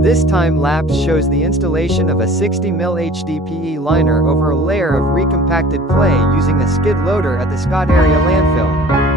This time-lapse shows the installation of a 60mm HDPE liner over a layer of recompacted clay using a skid loader at the Scott Area Landfill.